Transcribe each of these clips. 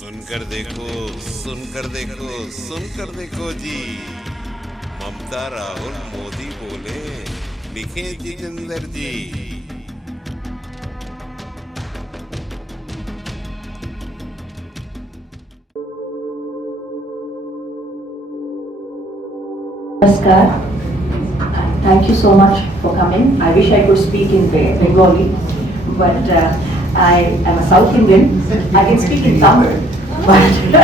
सुनकर देखो, सुनकर देखो, सुनकर देखो जी। ममता राहुल मोदी बोले, लिखे जितेंद्र जी। Namaskar. Thank you so much for coming. I wish I could speak in Bengali, but I am a South Indian. I can speak in Tamil, but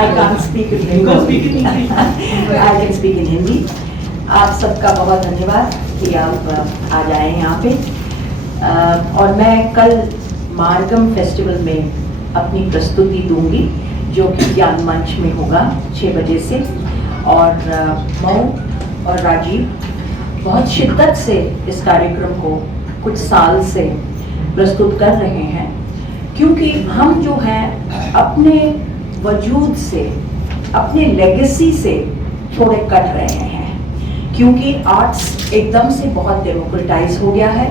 I can't speak in Bengali. I can speak in Hindi. आप सबका बहुत धन्यवाद कि आप आज आए हैं यहाँ पे। और मैं कल मार्गम फेस्टिवल में अपनी प्रस्तुति दूंगी, जो कि ज्ञान मंच में होगा 6 बजे से। और मऊ और राजीव बहुत शिद्दत से इस कार्यक्रम को कुछ साल से प्रस्तुत कर रहे हैं, क्योंकि हम जो हैं अपने वजूद से, अपने लेगेसी से थोड़े कट रहे हैं, क्योंकि आर्ट्स एकदम से बहुत डेमोक्रेटाइज हो गया है,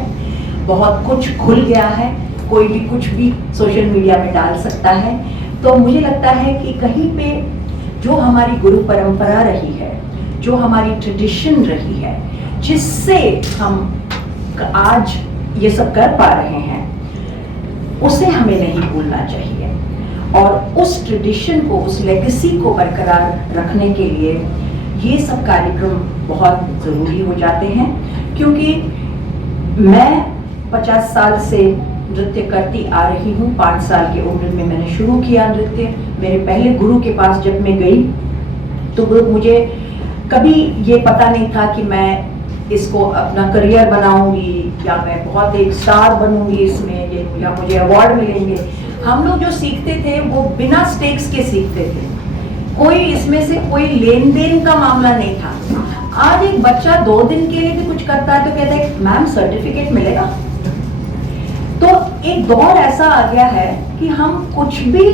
बहुत कुछ खुल गया है, कोई भी कुछ भी सोशल मीडिया में डाल सकता है। तो मुझे लगता है कि कहीं पे जो हमारी गुरु परंपरा रही है, जो हमारी ट्रेडिशन रही है, जिससे हम आज ये सब कर पा रहे हैं, उसे हमें नहीं भूलना चाहिए। और उस ट्रेडिशन को, उस लेगेसी को बरकरार रखने के लिए ये सब कार्यक्रम बहुत ज़रूरी हो जाते हैं। क्योंकि मैं 50 साल से नृत्य करती आ रही हूँ। 5 साल की उम्र में मैंने शुरू किया नृत्य। मेरे पहले गुरु के पास जब मैं गई तो मुझे कभी ये पता नहीं था कि मैं इसको अपना करियर बनाऊंगी या मैं बहुत एक स्टार बनूंगी इसमें, या मुझे अवार्ड मिलेंगे। हम लोग जो सीखते थे वो बिना स्टेक्स के सीखते थे, कोई इसमें से कोई लेन देन का मामला नहीं था। आज एक बच्चा 2 दिन के लिए भी कुछ करता है तो कहता है मैम सर्टिफिकेट मिलेगा। तो एक दौर ऐसा आ गया है कि हम कुछ भी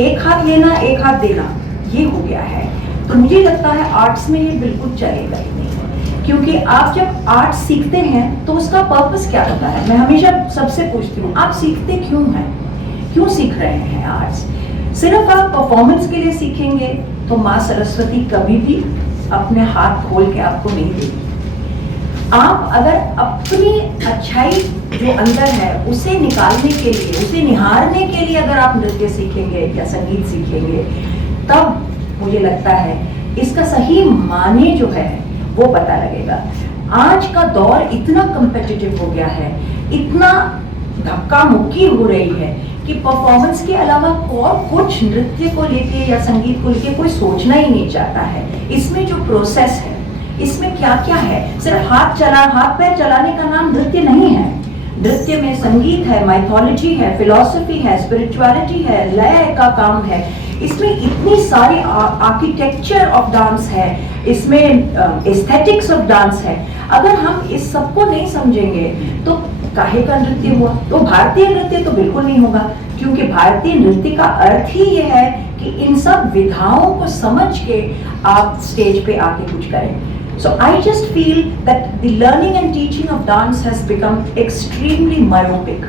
एक हाथ लेना एक हाथ देना, ये हो गया है। तो मुझे लगता है आर्ट्स में ये बिल्कुल चलेगा ही नहीं, क्योंकि आप जब आर्ट्स सीखते हैं तो उसका पर्पस क्या होता है। मैं हमेशा सबसे पूछती हूँ, आप सीखते क्यों हैं, क्यों सीख रहे हैं आर्ट्स? सिर्फ आप परफॉर्मेंस के लिए सीखेंगे तो माँ सरस्वती कभी भी अपने हाथ खोल के आपको नहीं देगी। आप अगर अपनी अच्छाई जो अंदर है उसे निकालने के लिए, उसे निहारने के लिए अगर आप नृत्य सीखेंगे या संगीत सीखेंगे, तब मुझे लगता है इसका सही माने जो है वो पता लगेगा। आज का दौर इतना कम्पिटिटिव हो गया है, इतना धक्का मुक्की हो रही है कि परफॉर्मेंस के अलावा और कुछ नृत्य को लेके या संगीत को लेके कोई सोचना ही नहीं चाहता है। इसमें जो प्रोसेस है, इसमें क्या क्या है, सिर्फ हाथ पैर चलाने का नाम नृत्य नहीं है। नृत्य में संगीत है, माइथोलॉजी है, फिलॉसफी है, स्पिरिचुअलिटी है, लय का काम है। इसमें इतनी सारी आर्किटेक्चर ऑफ डांस है, इसमें एस्थेटिक्स ऑफ डांस है। अगर हम इस सबको नहीं समझेंगे तो काहे का नृत्य हुआ? तो भारतीय नृत्य तो बिल्कुल नहीं होगा, क्योंकि भारतीय नृत्य का अर्थ ही ये है कि इन सब विधाओं को समझ के आप स्टेज पे आके कुछ करें। So I just feel that the learning and teaching of dance has become extremely myopic.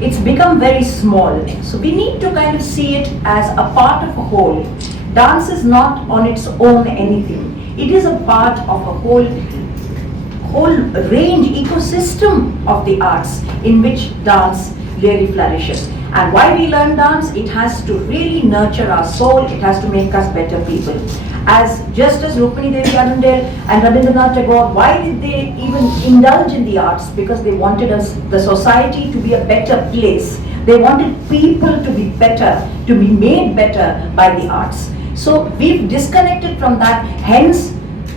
It's become very small. So we need to kind of see it as a part of a whole. Dance is not on its own anything. It is a part of a whole range, ecosystem of the arts in which dance really flourishes. And why we learn dance? It has to really nurture our soul. It has to make us better people. Just as Rukmini Devi Arundel and Rabindranath Tagore, why did they even indulge in the arts? Because they wanted the society to be a better place. They wanted people to be better, to be made better by the arts. So we've disconnected from that, hence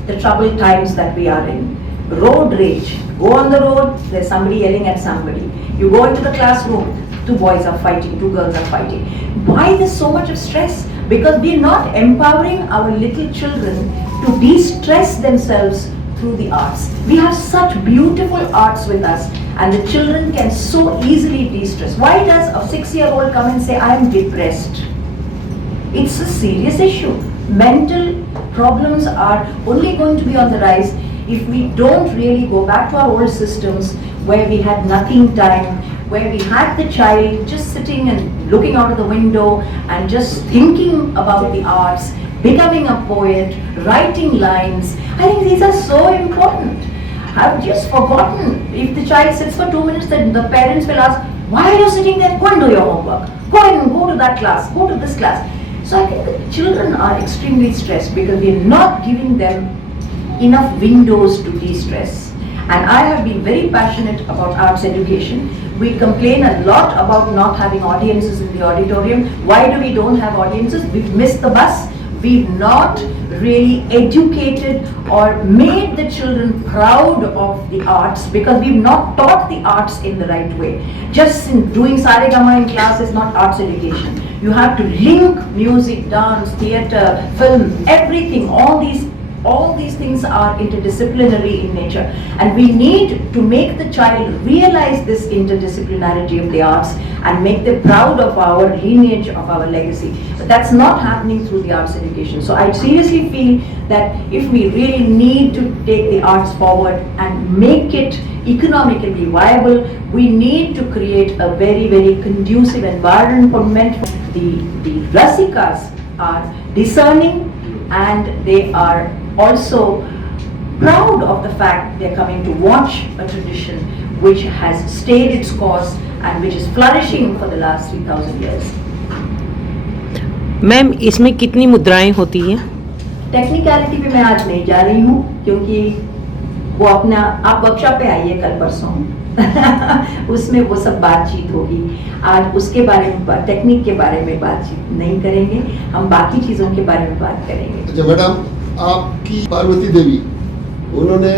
the troubled times that we are in. Road rage. Go on the road, there's somebody yelling at somebody. You go into the classroom, 2 boys are fighting, 2 girls are fighting. Why there's so much of stress? Because we're not empowering our little children to de-stress themselves through the arts. We have such beautiful arts with us, and the children can so easily de-stress. Why does a 6-year-old come and say, I am depressed? It's a serious issue. Mental problems are only going to be on the rise if we don't really go back to our old systems where we had nothing time, where we had the child just sitting and looking out of the window and just thinking about the arts, becoming a poet, writing lines. I think these are so important. I've just forgotten, if the child sits for 2 minutes, then the parents will ask, why are you sitting there? Go and do your homework. Go to that class, go to this class. So I think the children are extremely stressed because we are not giving them enough windows to de-stress. And I have been very passionate about arts education. We complain a lot about not having audiences in the auditorium. Why do we don't have audiences? We've missed the bus. We've not really educated or made the children proud of the arts because we've not taught the arts in the right way. Just doing Saregama in class is not arts education. You have to link music, dance, theatre, film, everything. All these things are interdisciplinary in nature, and we need to make the child realize this interdisciplinarity of the arts and make them proud of our lineage, of our legacy. But that's not happening through the arts education. So I seriously feel that if we really need to take the arts forward and make it economically viable, we need to create a very, very conducive environment. The Rasikas are discerning and they are also proud of the fact they're coming to watch a tradition which has stayed its course and which is flourishing for the last 3,000 years. Ma'am इसमें कितनी मुद्राएं होती हैं? Technicality पे मैं आज नहीं जा रही हूँ क्योंकि वो अपना आप वर्कशॉप पे आइए कल परसों उसमें वो सब बातचीत होगी. आज उसके बारे में टेक्निक के बारे में बातचीत नहीं करेंगे, हम बाकी चीज़ों के बारे में बात करेंगे. अच्छा मैडम, आपकी पार्वती देवी उन्होंने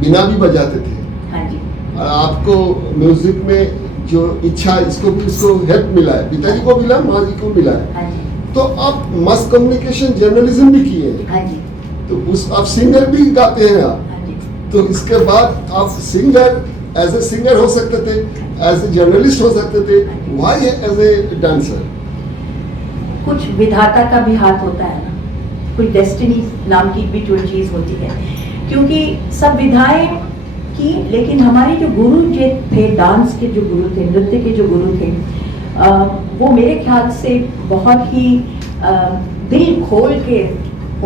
बीना भी बजाते थे. हाँ जी. और आपको म्यूजिक में जो इच्छा इसको हेल्प मिला है, पिताजी को मिला, माँ जी को मिला है. हाँ जी. तो आप मास कम्युनिकेशन जर्नलिज्म भी किए हैं. हाँ जी. तो आप सिंगर भी गाते हैं आप. हाँ जी. तो इसके बाद आप सिंगर एज ए सिंगर हो सकते थे, एज ए जर्नलिस्ट हो सकते थे, व्हाई एज ए डांसर? कुछ विधाता का भी हाथ होता है ना, कोई डेस्टिनी नाम की भी जो चीज़ होती है, क्योंकि सब विधाएं की, लेकिन हमारे जो गुरु जो थे, डांस के जो गुरु थे, नृत्य के जो गुरु थे, वो मेरे ख्याल से बहुत ही दिल खोल के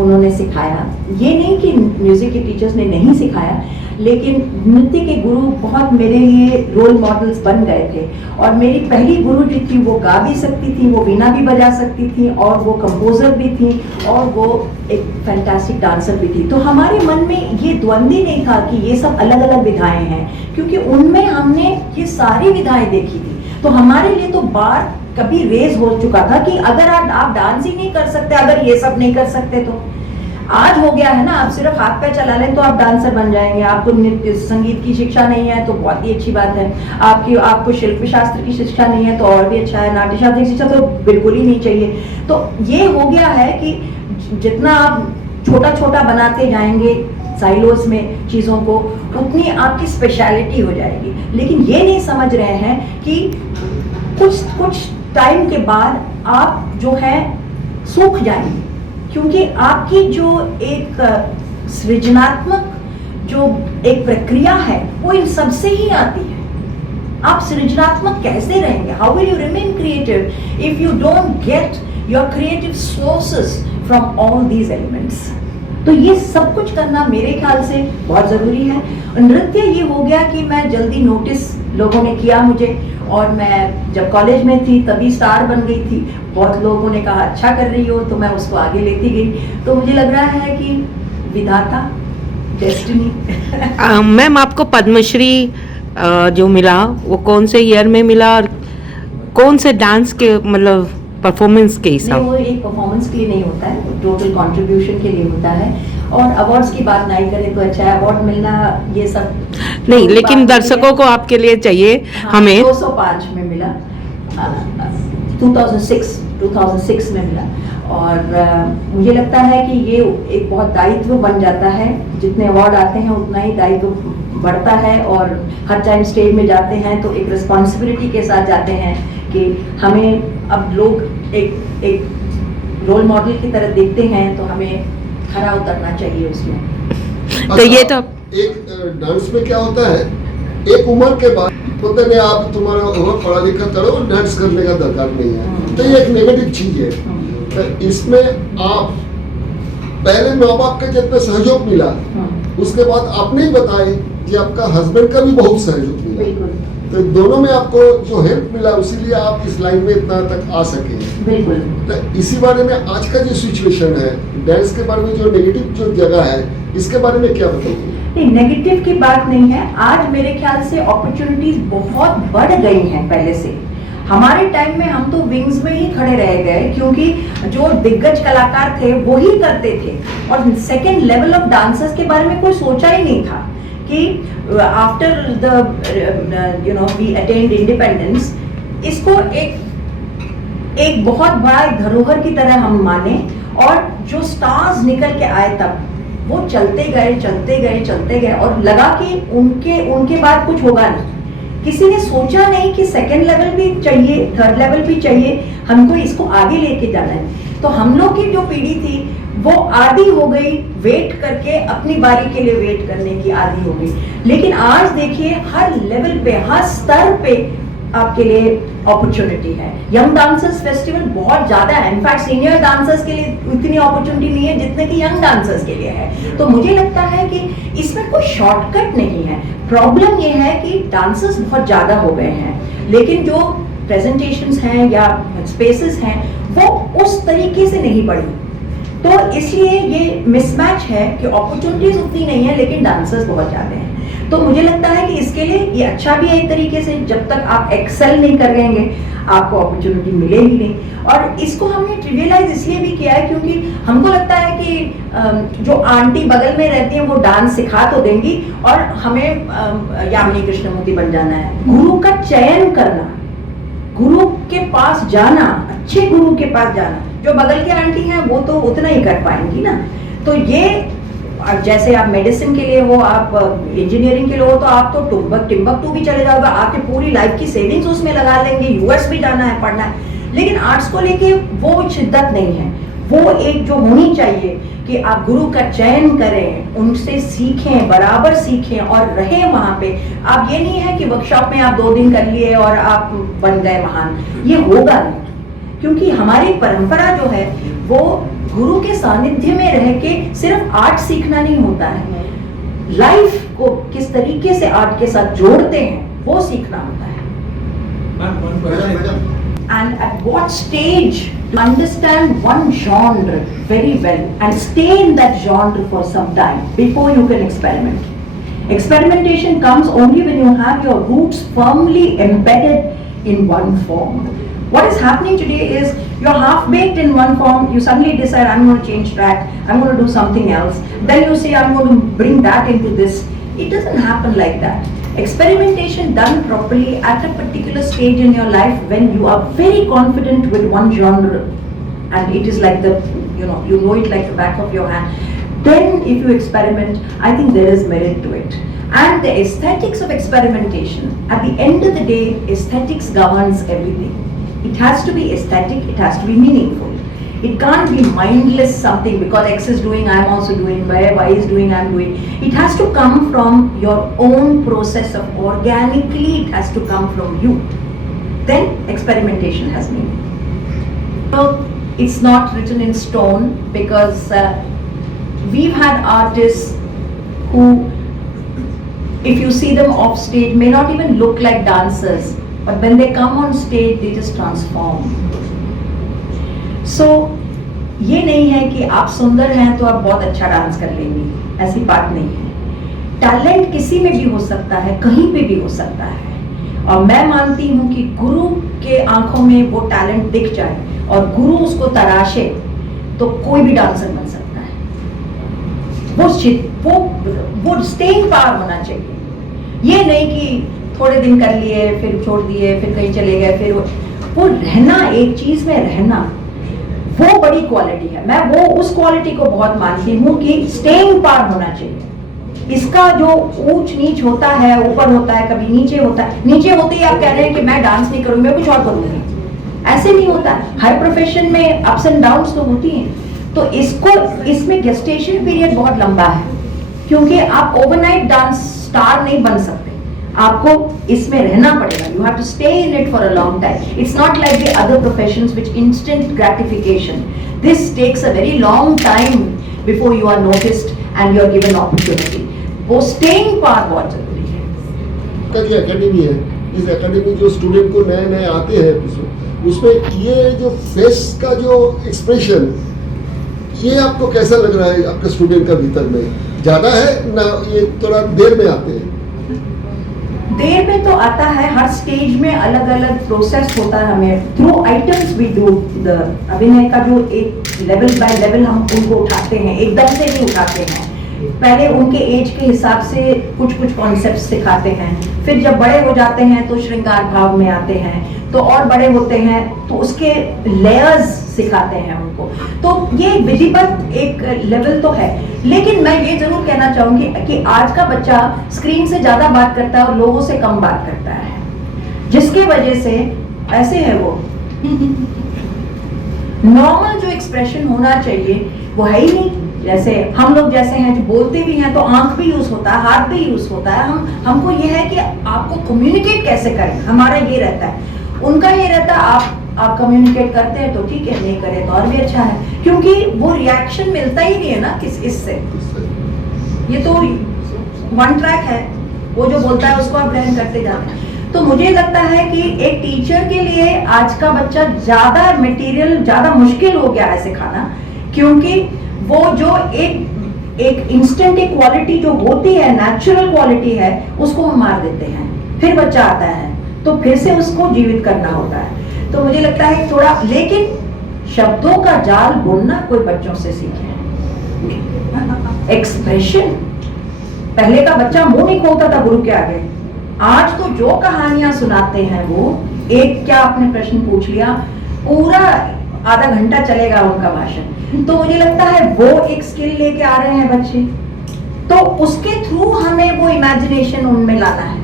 उन्होंने सिखाया. ये नहीं कि म्यूजिक के टीचर्स ने नहीं सिखाया, लेकिन नृत्य के गुरु बहुत मेरे लिए रोल मॉडल्स बन गए थे. और मेरी पहली गुरु जो थी वो गा भी सकती थी, वो वीणा भी बजा सकती थी, और वो कंपोजर भी थी, और वो एक फैंटास्टिक डांसर भी थी. तो हमारे मन में ये द्वंद्व ही नहीं था कि ये सब अलग अलग विधाएं हैं, क्योंकि उनमें हमने ये सारी विधाएं देखी थी. तो हमारे लिए तो बार कभी रेज हो चुका था कि अगर आप डांस ही नहीं कर सकते, अगर ये सब नहीं कर सकते, तो आज हो गया है ना, आप सिर्फ हाथ पैर चला लें तो आप डांसर बन जाएंगे. आपको नृत्य संगीत की शिक्षा नहीं है तो बहुत ही अच्छी बात है. आपको शिल्प शास्त्र की शिक्षा नहीं है तो और भी अच्छा है. नाट्य शास्त्र की शिक्षा तो बिल्कुल ही नहीं चाहिए. तो ये हो गया है कि जितना आप छोटा छोटा बनाते जाएंगे साइलोस में चीज़ों को, उतनी आपकी स्पेशलिटी हो जाएगी. लेकिन ये नहीं समझ रहे हैं कि कुछ टाइम के बाद आप जो है सूख जाएंगे, क्योंकि आपकी जो एक सृजनात्मक जो एक प्रक्रिया है वो इन सबसे ही आती है. आप सृजनात्मक कैसे रहेंगे? How will you remain creative if you don't get your creative sources from all these elements? तो ये सब कुछ करना मेरे ख्याल से बहुत ज़रूरी है. नृत्य ये हो गया कि मैं जल्दी नोटिस लोगों ने किया मुझे, और मैं जब कॉलेज में थी तभी स्टार बन गई थी. बहुत लोगों ने कहा अच्छा कर रही हो, तो मैं उसको आगे लेती गई. तो मुझे लग रहा है कि विधाता, डेस्टिनी. मैम आपको पद्मश्री जो मिला वो कौन से ईयर में मिला, और कौन से डांस के मतलब परफॉर्मेंस के हिसाब? वो एक परफॉर्मेंस के लिए नहीं होता है, टोटल कंट्रीब्यूशन के लिए होता है. और अवार्ड्स की बात नहीं करें तो अच्छा है, अवार्ड मिलना ये सब नहीं, लेकिन दर्शकों को आपके लिए चाहिए. हाँ, हमें 205 में मिला, 2006 में मिला. और मुझे लगता है कि ये एक बहुत दायित्व बन जाता है. जितने अवार्ड आते हैं उतना ही दायित्व बढ़ता है, और हर टाइम स्टेज में जाते हैं तो एक रिस्पॉन्सिबिलिटी के साथ जाते हैं कि हमें अब लोग एक रोल मॉडल की तरह देखते हैं, तो हमें खरा उतरना चाहिए उसमें. तो ये तो एक डांस में क्या होता है, एक उम्र के बाद बोलते नहीं आप तुम्हारा और पढ़ा लिखा करो, डांस करने का दरकार नहीं है। तो ये एक नेगेटिव चीज है। तो इसमें आप पहले माँ बाप का जितना सहयोग मिला, उसके बाद आपने ही बताए कि आपका हस्बैंड का भी बहुत सहयोग मिला। तो दोनों में आपको जो हेल्प मिला, इसीलिए आप इस लाइन में इतना तक आ सके। बिल्कुल। तो इसी बारे में आज का जो सिचुएशन है, डांस के बारे में जो नेगेटिव जो जगह है, इसके बारे में क्या बताइए? नहीं, नेगेटिव की बात नहीं है। आज मेरे ख्याल से अपॉर्चुनिटीज बहुत बढ़ गई हैं पहले से। हमारे टाइम में हम तो विंग्स में ही खड़े रह गए, क्योंकि जो दिग्गज कलाकार थे वो ही करते थे, और सेकेंड लेवल ऑफ डांसर्स के बारे में कोई सोचा ही नहीं था कि after the we attend independence, इसको एक बहुत बड़ा धरोहर की तरह हम माने, और जो स्टार्स निकल के आए तब वो चलते गए और लगा कि उनके बाद कुछ होगा नहीं। किसी ने सोचा नहीं कि सेकेंड लेवल भी चाहिए, थर्ड लेवल भी चाहिए, हमको इसको आगे लेके जाना है। तो हम लोग की जो पीढ़ी थी वो आदी हो गई, वेट करके अपनी बारी के लिए वेट करने की आदी हो गई। लेकिन आज देखिए हर लेवल पे, हर स्तर पे आपके लिए अपॉर्चुनिटी है। यंग डांसर्स फेस्टिवल बहुत ज्यादा है, इनफैक्ट सीनियर डांसर्स के लिए इतनी अपॉर्चुनिटी नहीं है जितने कि यंग डांसर्स के लिए है। तो मुझे लगता है कि इसमें कोई शॉर्टकट नहीं है। प्रॉब्लम ये है कि डांसर्स बहुत ज्यादा हो गए हैं, लेकिन जो प्रेजेंटेशंस हैं या स्पेसेस हैं वो उस तरीके से नहीं बढ़ी। तो इसलिए ये मिसमैच है कि अपॉर्चुनिटीज उतनी नहीं है लेकिन डांसर्स बहुत ज्यादा हैं। तो मुझे लगता है कि इसके लिए ये अच्छा भी है एक तरीके से, जब तक आप एक्सेल नहीं कर रहेंगे आपको अपॉर्चुनिटी मिलेगी नहीं। और इसको हमने ट्रिवियलाइज इसलिए भी किया है क्योंकि हमको लगता है कि जो आंटी बगल में रहती हैं वो डांस सिखा तो देंगी और हमें यामिनी कृष्णमूर्ति बन जाना है। गुरु का चयन करना, गुरु के पास जाना, अच्छे गुरु के पास जाना, जो बगल की आंटी हैं वो तो उतना ही कर पाएंगी ना। तो ये जैसे आप मेडिसिन के लिए हो, आप इंजीनियरिंग के लिए हो, तो आप तो टिम्बकटू भी चले जाओगे, आपकी पूरी लाइफ की सेविंग्स उसमें लगा लेंगे, यूएस भी जाना है पढ़ना है। लेकिन आर्ट्स को लेके वो शिद्दत नहीं है। वो एक जो होनी चाहिए कि आप गुरु का चयन करें, उनसे सीखें, बराबर सीखें और रहें वहां पे। आप ये नहीं है कि वर्कशॉप में आप 2 दिन कर लिए और आप बन गए महान, ये होगा नहीं। क्योंकि हमारी परंपरा जो है वो गुरु के सानिध्य में रह के सिर्फ आर्ट सीखना नहीं होता है, लाइफ को किस तरीके से आर्ट के साथ जोड़ते हैं वो सीखना होता है। And at what stage to understand one genre very well and stay in that genre for some time before you can experiment. Experimentation comes only when you have your roots firmly embedded in one form. What is happening today is you're half-baked in one form, you suddenly decide I'm going to change track, I'm going to do something else, then you say I'm going to bring that into this. It doesn't happen like that. Experimentation done properly at a particular stage in your life when you are very confident with one genre and it is like the, you know it like the back of your hand. Then if you experiment, I think there is merit to it. And the aesthetics of experimentation, at the end of the day, aesthetics governs everything. It has to be aesthetic, it has to be meaningful. It can't be mindless something because X is doing, I'm also doing, Y is doing, I'm doing. It has to come from your own process of organically, it has to come from you. Then experimentation has meaning. So it's not written in stone because we've had artists who, if you see them off stage, may not even look like dancers. But when they come on stage, they just transform. So, ये नहीं है कि आप सुंदर हैं तो आप बहुत अच्छा डांस कर लेंगी, ऐसी बात नहीं है। टैलेंट किसी में भी हो सकता है, कहीं पे भी हो सकता है। और मैं मानती हूँ कि गुरु के आंखों में वो टैलेंट दिख जाए और गुरु उसको तराशे तो कोई भी डांसर बन सकता है। वो स्टेइंग पावर होना चाहिए। ये नहीं कि थोड़े दिन कर लिए फिर छोड़ दिए फिर कहीं चले गए, फिर वो रहना, एक चीज में रहना, वो बड़ी क्वालिटी है। मैं वो उस क्वालिटी को बहुत मानती हूँ कि स्टेइंग पावर होना चाहिए। इसका जो ऊंच नीच होता है, ऊपर होता है, कभी नीचे होता है, नीचे होते ही आप कह रहे हैं कि मैं डांस नहीं करूंगी, मैं कुछ और करूंगी, ऐसे नहीं होता। हर प्रोफेशन में अप्स एंड डाउन्स तो होती हैं। तो इसमें गेस्टेशन पीरियड बहुत लंबा है क्योंकि आप ओवरनाइट डांस स्टार नहीं बन सकते। आपको इसमें रहना पड़ेगा. You have to stay in it for a long time. It's not like the other professions which instant gratification. This takes a very long time before you are noticed and you are given opportunity. वो staying power बहुत जरूरी है. का जो academy है, इस academy जो student को नए नए आते हैं उसमें ये जो फेस का जो एक्सप्रेशन, ये आपको कैसा लग रहा है आपके स्टूडेंट का भीतर में? ज्यादा है ना ये थोड़ा देर में आते हैं? देर में तो आता है. हर स्टेज में अलग अलग प्रोसेस होता है. हमें through items we do the अभिनय का जो एक लेवल बाय लेवल हम उनको उठाते हैं, एकदम से नहीं उठाते हैं. पहले उनके एज के हिसाब से कुछ कुछ कॉन्सेप्ट सिखाते हैं. फिर जब बड़े हो जाते हैं तो श्रृंगार भाव में आते हैं, तो और बड़े होते हैं तो उसके लेयर्स सिखाते हैं उनको. तो ये विधिवत एक लेवल तो है. लेकिन मैं ये जरूर कहना चाहूंगी कि आज का बच्चा स्क्रीन से ज्यादा बात करता है और लोगों से कम बात करता है, जिसकी वजह से ऐसे है वो नॉर्मल जो एक्सप्रेशन होना चाहिए वो है ही नहीं. जैसे हम लोग जैसे हैं जो बोलते भी हैं तो आंख भी यूज होता है, हाथ भी यूज होता है. हमको ये है कि आपको कम्युनिकेट कैसे करें, हमारा ये रहता है. उनका ये रहता है आप कम्युनिकेट करते हैं तो ठीक है, नहीं करें तो और भी अच्छा है, क्योंकि वो रिएक्शन मिलता ही नहीं है ना इससे. ये तो वन ट्रैक है, वो जो बोलता है उसको आप ग्रहण करते जाते हैं. तो मुझे लगता है कि एक टीचर के लिए आज का बच्चा ज्यादा मटेरियल ज्यादा मुश्किल हो गया है सिखाना, क्योंकि वो जो एक इंस्टेंट क्वालिटी जो होती है, नेचुरल क्वालिटी है, उसको हम मार देते हैं. फिर बच्चा आता है तो फिर से उसको जीवित करना होता है. तो मुझे लगता है थोड़ा, लेकिन शब्दों का जाल बुनना कोई बच्चों से सीखे. एक्सप्रेशन, पहले का बच्चा मुंह नहीं खोलता था गुरु के आगे. आज तो जो कहानियां सुनाते हैं वो, एक क्या आपने प्रश्न पूछ लिया, पूरा आधा घंटा चलेगा उनका भाषण. तो मुझे लगता है वो एक स्किल लेके आ रहे हैं बच्चे, तो उसके थ्रू हमें वो इमेजिनेशन उनमें लाना है.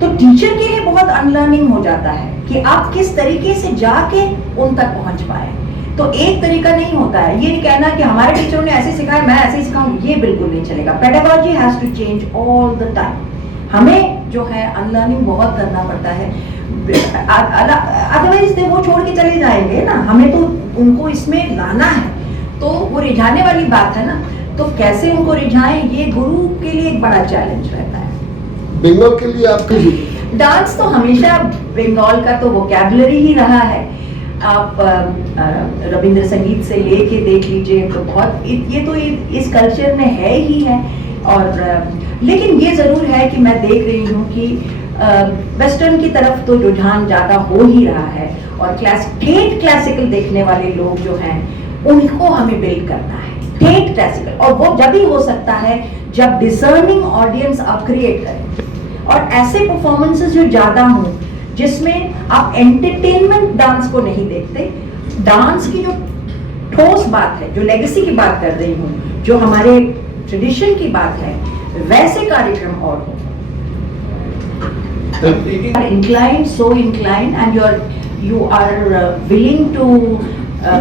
तो टीचर के लिए बहुत अनलर्निंग हो जाता है कि आप किस तरीके से जाके उन तक पहुंच पाए. तो एक तरीका नहीं होता है. ये नहीं कहना कि हमारे टीचरों ने ऐसे सिखाया मैं ऐसे ही सिखाऊं, ये बिल्कुल नहीं चलेगा. Pedagogy has to change all the time. हमें जो है अनलर्निंग बहुत करना पड़ता है, अदरवाइज वो छोड़ के चले जाएंगे ना. हमें तो उनको इसमें लाना है, तो वो रिझाने वाली बात है ना. तो कैसे उनको रिझाएं, ये गुरु के लिए एक बड़ा चैलेंज रहता है. बंगाल के लिए आपके डांस तो हमेशा बंगाल का तो वोकैबुलरी ही रहा है. आप रविंद्र संगीत से लेके देख लीजिए तो बहुत ये तो इस कल्चर में है ही है. और लेकिन ये जरूर है कि मैं देख रही हूँ कि वेस्टर्न की तरफ तो रुझान ज्यादा हो ही रहा है, और ठेठ क्लासिकल देखने वाले लोग जो हैं उनको हमें बिल्ड करना है. ठेठ क्लासिकल, और वो जब ही हो सकता है जब डिसर्निंग ऑडियंस आप क्रिएट करें, और ऐसे परफॉर्मेंसेस जो ज्यादा हों जिसमें आप एंटरटेनमेंट डांस को नहीं देखते. डांस की जो ठोस बात है, जो लेगेसी की बात कर रही हूँ, जो हमारे ट्रेडिशन की बात है, वैसे कार्यक्रम और हो. Inclined, so inclined, and you are willing to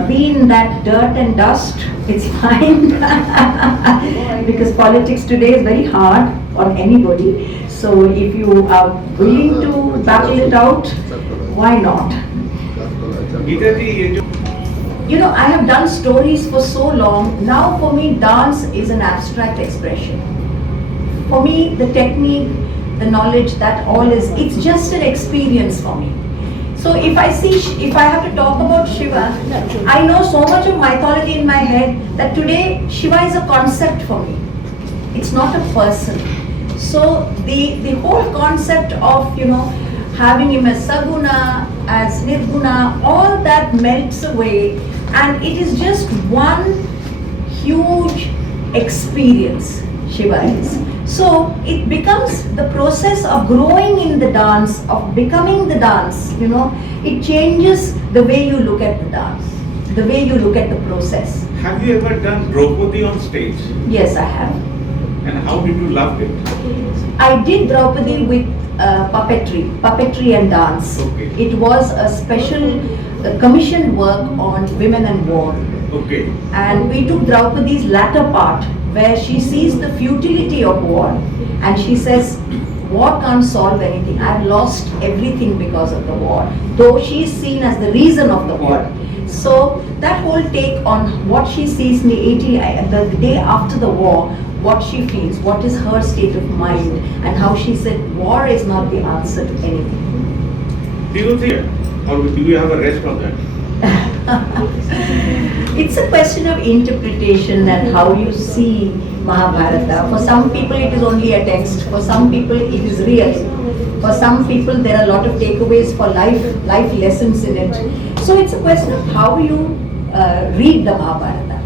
be in that dirt and dust. It's fine because politics today is very hard on anybody. So if you are willing to battle it out, why not? You know, I have done stories for so long. Now for me, dance is an abstract expression. For me, the technique, the knowledge, that all is, it's just an experience for me. So if I have to talk about Shiva, I know so much of mythology in my head that today Shiva is a concept for me. It's not a person. So the whole concept of, you know, having him as Saguna, as Nirguna, all that melts away, and it is just one huge experience. Shiva is. So it becomes the process of growing in the dance, of becoming the dance, you know. It changes the way you look at the dance, the way you look at the process. Have you ever done Draupadi on stage? Yes, I have. And how did you love it? I did Draupadi with puppetry and dance. Okay. It was a special commissioned work on women and war. Okay. And we took Draupadi's latter part, where she sees the futility of war, and she says, War can't solve anything. I've lost everything because of the war. Though she is seen as the reason of the war. So that whole take on what she sees in the day after the war, what she feels, what is her state of mind, and how she said war is not the answer to anything. Do you think, or do you have a rest on that? It's a question of interpretation and how you see Mahabharata. For some people it is only a text, for some people it is real. For some people there are a lot of takeaways for life lessons in it. So it's a question of how you read the Mahabharata.